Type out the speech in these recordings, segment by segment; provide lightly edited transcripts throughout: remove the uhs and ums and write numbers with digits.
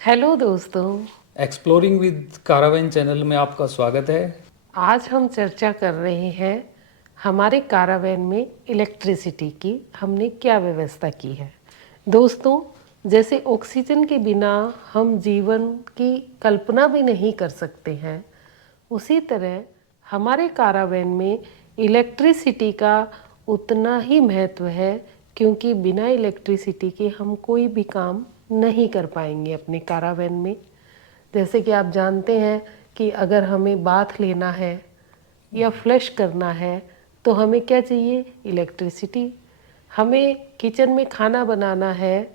Hello दोस्तों। Exploring with कारावैन channel में आपका स्वागत है। आज हम चर्चा कर रहे हैं हमारे कारावैन में इलेक्ट्रिसिटी की हमने क्या व्यवस्था की है। दोस्तों, जैसे ऑक्सीजन के बिना हम जीवन की कल्पना भी नहीं कर सकते हैं, उसी तरह हमारे कारावैन में इलेक्ट्रिसिटी का उतना ही महत्व है, क्योंकि बिना इलेक्ट्रिसिटी के हम कोई भी काम नहीं कर पाएंगे अपने कारावैन में। जैसे कि आप जानते हैं कि अगर हमें बाथ लेना है या फ्लश करना है तो हमें क्या चाहिए? इलेक्ट्रिसिटी। हमें किचन में खाना बनाना है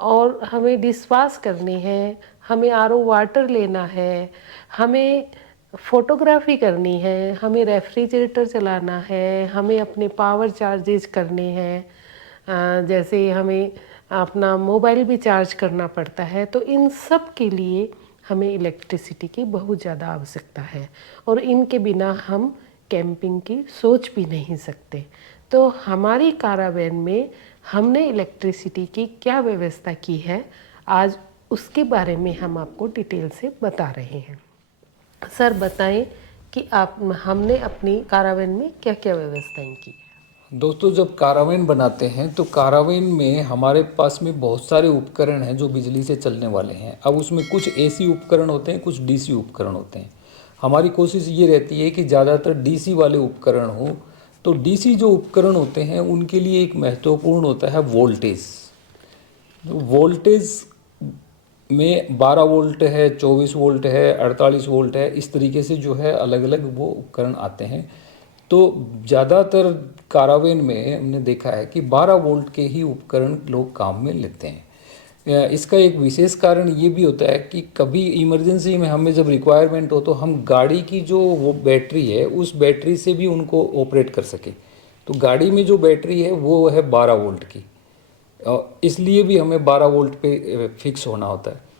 और हमें डिशवॉश करनी है, हमें आरओ वाटर लेना है, हमें फोटोग्राफी करनी है, हमें रेफ्रिजरेटर चलाना है, हमें अपने पावर चार्जेज करने हैं, जैसे हमें अपना मोबाइल भी चार्ज करना पड़ता है। तो इन सब के लिए हमें इलेक्ट्रिसिटी की बहुत ज़्यादा आवश्यकता है और इनके बिना हम कैंपिंग की सोच भी नहीं सकते। तो हमारी कारावैन में हमने इलेक्ट्रिसिटी की क्या व्यवस्था की है, आज उसके बारे में हम आपको डिटेल से बता रहे हैं। सर बताएं कि आप हमने अपनी कारावैन में क्या क्या व्यवस्थाएं की है। दोस्तों, जब कारावैन बनाते हैं तो कारावैन में हमारे पास में बहुत सारे उपकरण हैं जो बिजली से चलने वाले हैं। अब उसमें कुछ एसी उपकरण होते हैं, कुछ डीसी उपकरण होते हैं। हमारी कोशिश ये रहती है कि ज़्यादातर डीसी वाले उपकरण हो। तो डीसी जो उपकरण होते हैं उनके लिए एक महत्वपूर्ण होता है वोल्टेज। वोल्टेज में 12 वोल्ट है, 24 वोल्ट है, 48 वोल्ट है, इस तरीके से जो है अलग अलग वो उपकरण आते हैं। तो ज़्यादातर कारावेन में हमने देखा है कि 12 वोल्ट के ही उपकरण लोग काम में लेते हैं। इसका एक विशेष कारण ये भी होता है कि कभी इमरजेंसी में हमें जब रिक्वायरमेंट हो तो हम गाड़ी की जो वो बैटरी है उस बैटरी से भी उनको ऑपरेट कर सके। तो गाड़ी में जो बैटरी है वो है 12 वोल्ट की, इसलिए भी हमें 12 वोल्ट पे फिक्स होना होता है।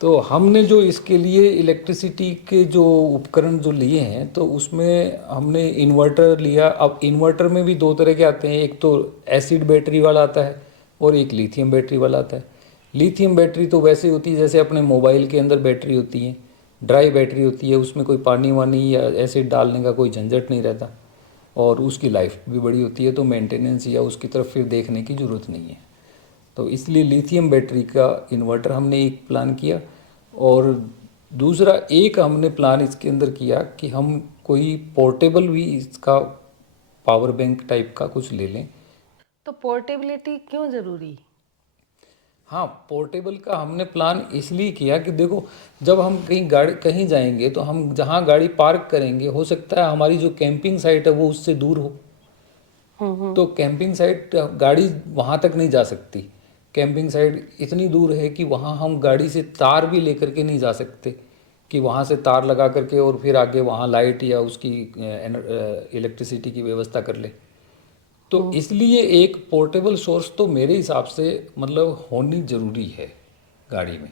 तो हमने जो इसके लिए इलेक्ट्रिसिटी के जो उपकरण जो लिए हैं तो उसमें हमने इन्वर्टर लिया। अब इन्वर्टर में भी दो तरह के आते हैं, एक तो एसिड बैटरी वाला आता है और एक लिथियम बैटरी वाला आता है। लिथियम बैटरी तो वैसे होती है जैसे अपने मोबाइल के अंदर बैटरी होती है, ड्राई बैटरी होती है, उसमें कोई पानी वानी या एसिड डालने का कोई झंझट नहीं रहता और उसकी लाइफ भी बड़ी होती है, तो मेंटेनेंस या उसकी तरफ फिर देखने की ज़रूरत नहीं है। तो इसलिए लिथियम बैटरी का इन्वर्टर हमने एक प्लान किया। और दूसरा एक हमने प्लान इसके अंदर किया कि हम कोई पोर्टेबल भी इसका पावर बैंक टाइप का कुछ ले लें। तो पोर्टेबिलिटी क्यों ज़रूरी? हाँ, पोर्टेबल का हमने प्लान इसलिए किया कि देखो, जब हम कहीं गाड़ी कहीं जाएंगे तो हम जहाँ गाड़ी पार्क करेंगे हो सकता है हमारी जो कैंपिंग साइट है वो उससे दूर हो। तो कैंपिंग साइट गाड़ी वहाँ तक नहीं जा सकती। कैंपिंग साइट इतनी दूर है कि वहाँ हम गाड़ी से तार भी लेकर के नहीं जा सकते कि वहाँ से तार लगा करके और फिर आगे वहाँ लाइट या उसकी इलेक्ट्रिसिटी की व्यवस्था कर ले। तो इसलिए एक पोर्टेबल सोर्स तो मेरे हिसाब से मतलब होनी ज़रूरी है गाड़ी में।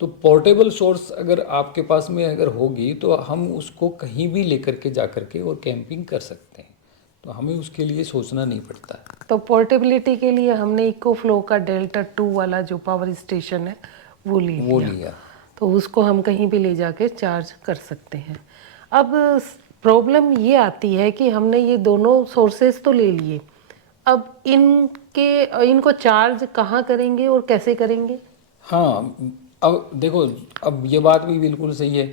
तो पोर्टेबल सोर्स अगर आपके पास में अगर होगी तो हम उसको कहीं भी लेकर के जा कर के और कैंपिंग कर सकते हैं। तो हमें उसके लिए सोचना नहीं पड़ता है। तो पोर्टेबिलिटी के लिए हमने इको फ्लो का डेल्टा 2 वाला जो पावर स्टेशन है वो ले वो लिया। लिया। तो उसको हम कहीं भी ले जाके चार्ज कर सकते हैं। अब प्रॉब्लम ये आती है कि हमने ये दोनों सोर्सेज तो ले लिए, अब इनको चार्ज कहाँ करेंगे और कैसे करेंगे? हाँ, अब देखो, अब ये बात भी बिल्कुल सही है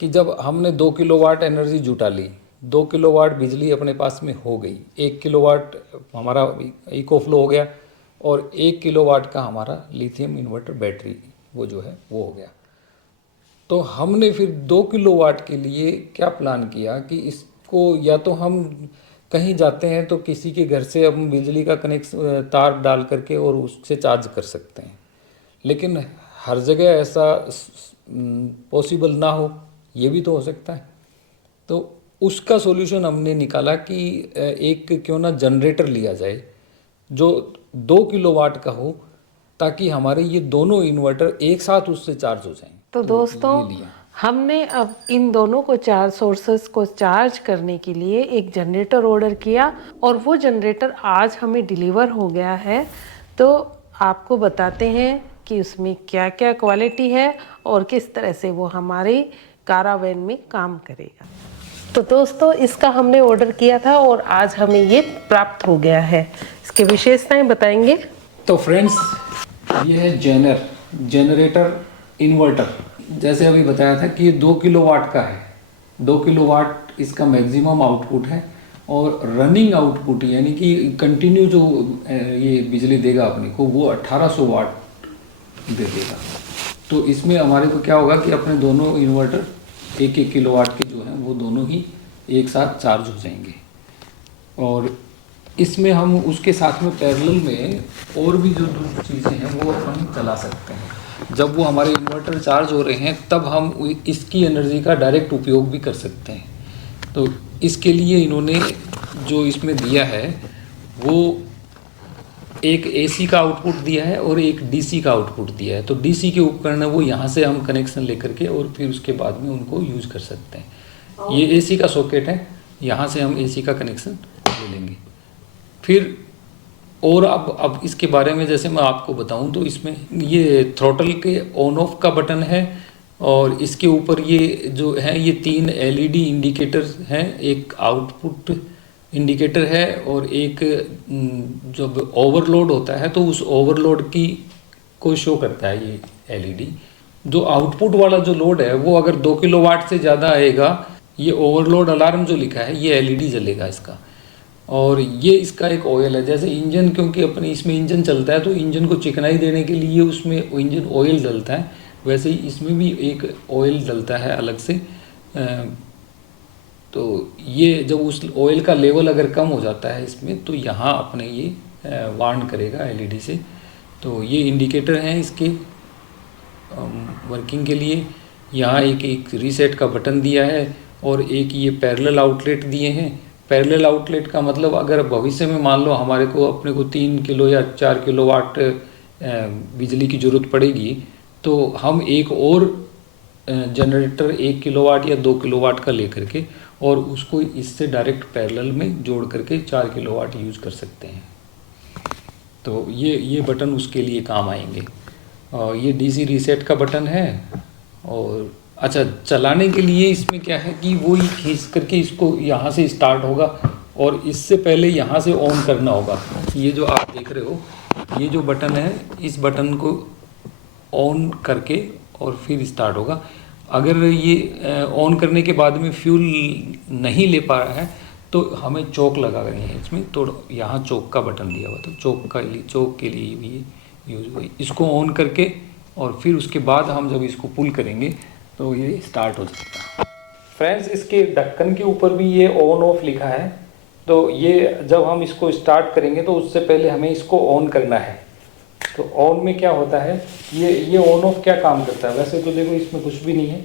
कि जब हमने 2 किलोवाट एनर्जी जुटा ली, 2 किलोवाट बिजली अपने पास में हो गई, 1 किलोवाट हमारा इको फ्लो हो गया और 1 किलोवाट का हमारा लिथियम इन्वर्टर बैटरी वो जो है वो हो गया। तो हमने फिर 2 किलोवाट के लिए क्या प्लान किया कि इसको या तो हम कहीं जाते हैं तो किसी के घर से हम बिजली का कनेक्शन तार डाल करके और उससे चार्ज कर सकते हैं। लेकिन हर जगह ऐसा पॉसिबल ना हो, ये भी तो हो सकता है। तो उसका सॉल्यूशन हमने निकाला कि एक क्यों ना जनरेटर लिया जाए जो 2 किलोवाट का हो, ताकि हमारे ये दोनों इन्वर्टर एक साथ उससे चार्ज हो जाएं। तो तो दोस्तों, ये लिया। हमने अब इन दोनों को चार्ज सोर्सेस को चार्ज करने के लिए एक जनरेटर ऑर्डर किया और वो जनरेटर आज हमें डिलीवर हो गया है। तो आपको बताते हैं कि उसमें क्या क्या क्वालिटी है और किस तरह से वो हमारे कारावैन में काम करेगा। तो दोस्तों, इसका हमने ऑर्डर किया था और आज हमें ये प्राप्त हो गया है। इसकी विशेषताएं बताएंगे। तो फ्रेंड्स, ये है जनरेटर इन्वर्टर। जैसे अभी बताया था कि ये 2 किलोवाट का है। 2 किलोवाट इसका मैक्सिमम आउटपुट है और रनिंग आउटपुट यानी कि कंटिन्यू जो ये बिजली देगा अपने को, वो 1800 वाट दे देगा। तो इसमें हमारे को क्या होगा कि अपने दोनों इन्वर्टर 1-1 किलोवाट के जो हैं वो दोनों ही एक साथ चार्ज हो जाएंगे। और इसमें हम उसके साथ में पैरेलल में और भी जो चीज़ें हैं वो हम चला सकते हैं। जब वो हमारे इन्वर्टर चार्ज हो रहे हैं तब हम इसकी एनर्जी का डायरेक्ट उपयोग भी कर सकते हैं। तो इसके लिए इन्होंने जो इसमें दिया है वो एक एसी का आउटपुट दिया है और एक डीसी का आउटपुट दिया है। तो डीसी के उपकरण है वो यहाँ से हम कनेक्शन लेकर के और फिर उसके बाद में उनको यूज कर सकते हैं। ये एसी का सॉकेट है, यहाँ से हम एसी का कनेक्शन ले लेंगे। फिर और अब इसके बारे में जैसे मैं आपको बताऊं तो इसमें ये थ्रॉटल के ऑन ऑफ का बटन है और इसके ऊपर ये जो है ये 3 एलईडी इंडिकेटर्स हैं। एक आउटपुट इंडिकेटर है और एक जब ओवरलोड होता है तो उस ओवरलोड की को शो करता है ये एलईडी। जो आउटपुट वाला जो लोड है वो अगर 2 किलोवाट से ज़्यादा आएगा, ये ओवरलोड अलार्म जो लिखा है ये एलईडी जलेगा इसका। और ये इसका एक ऑयल है। जैसे इंजन, क्योंकि अपने इसमें इंजन चलता है तो इंजन को चिकनाई देने के लिए उसमें इंजन ऑयल डलता है, वैसे ही इसमें भी एक ऑयल डलता है अलग से। तो ये जब उस ऑयल का लेवल अगर कम हो जाता है इसमें तो यहाँ अपने ये वार्न करेगा एलईडी से। तो ये इंडिकेटर हैं इसके वर्किंग के लिए। यहाँ एक रीसेट का बटन दिया है और एक ये पैरेलल आउटलेट दिए हैं। पैरेलल आउटलेट का मतलब अगर भविष्य में मान लो हमारे को अपने को 3 किलो या 4 किलोवाट बिजली की ज़रूरत पड़ेगी तो हम एक और जनरेटर 1 किलोवाट या 2 किलोवाट का लेकर के और उसको इससे डायरेक्ट पैरेलल में जोड़ करके 4 किलोवाट यूज़ कर सकते हैं। तो ये बटन उसके लिए काम आएंगे। और ये डीसी रीसेट का बटन है। और अच्छा, चलाने के लिए इसमें क्या है कि वो ही खींच करके इसको यहाँ से स्टार्ट होगा और इससे पहले यहाँ से ऑन करना होगा। ये जो आप देख रहे हो ये जो बटन है, इस बटन को ऑन करके और फिर स्टार्ट होगा। अगर ये ऑन करने के बाद में फ्यूल नहीं ले पा रहा है तो हमें चौक लगा रहे हैं इसमें, तो यहाँ चौक का बटन दिया हुआ, तो चौक के लिए भी यूज हुआ। इसको ऑन करके और फिर उसके बाद हम जब इसको पुल करेंगे तो ये स्टार्ट हो जाएगा। फ्रेंड्स, इसके ढक्कन के ऊपर भी ये ऑन ऑफ लिखा है। तो ये जब हम इसको स्टार्ट करेंगे तो उससे पहले हमें इसको ऑन करना है। तो ऑन में क्या होता है, ये ऑन ऑफ क्या काम करता है। वैसे तो देखो इसमें कुछ भी नहीं है,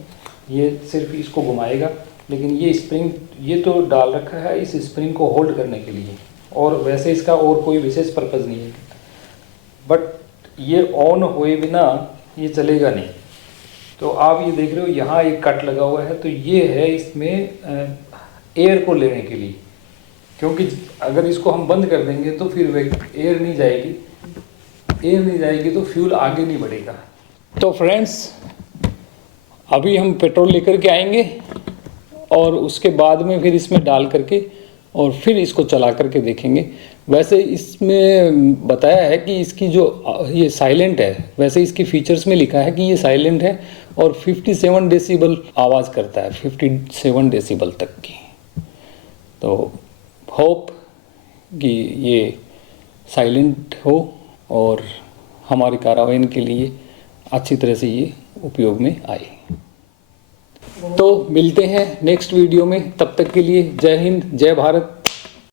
ये सिर्फ इसको घुमाएगा, लेकिन ये स्प्रिंग ये तो डाल रखा है इस स्प्रिंग को होल्ड करने के लिए, और वैसे इसका और कोई विशेष पर्पज़ नहीं है। बट ये ऑन हुए बिना ये चलेगा नहीं। तो आप ये देख रहे हो यहाँ एक कट लगा हुआ है, तो ये है इसमें एयर को लेने के लिए, क्योंकि अगर इसको हम बंद कर देंगे तो फिर एयर नहीं जाएगी तो फ्यूल आगे नहीं बढ़ेगा। तो फ्रेंड्स, अभी हम पेट्रोल लेकर के आएंगे और उसके बाद में फिर इसमें डाल करके और फिर इसको चला करके देखेंगे। वैसे इसमें बताया है कि इसकी जो ये साइलेंट है, वैसे इसकी फीचर्स में लिखा है कि ये साइलेंट है और 57 डेसिबल आवाज़ करता है, 57 डेसिबल तक की। तो होप कि ये साइलेंट हो और हमारी कारावैन के लिए अच्छी तरह से ये उपयोग में आए। तो मिलते हैं नेक्स्ट वीडियो में, तब तक के लिए जय हिंद, जय भारत।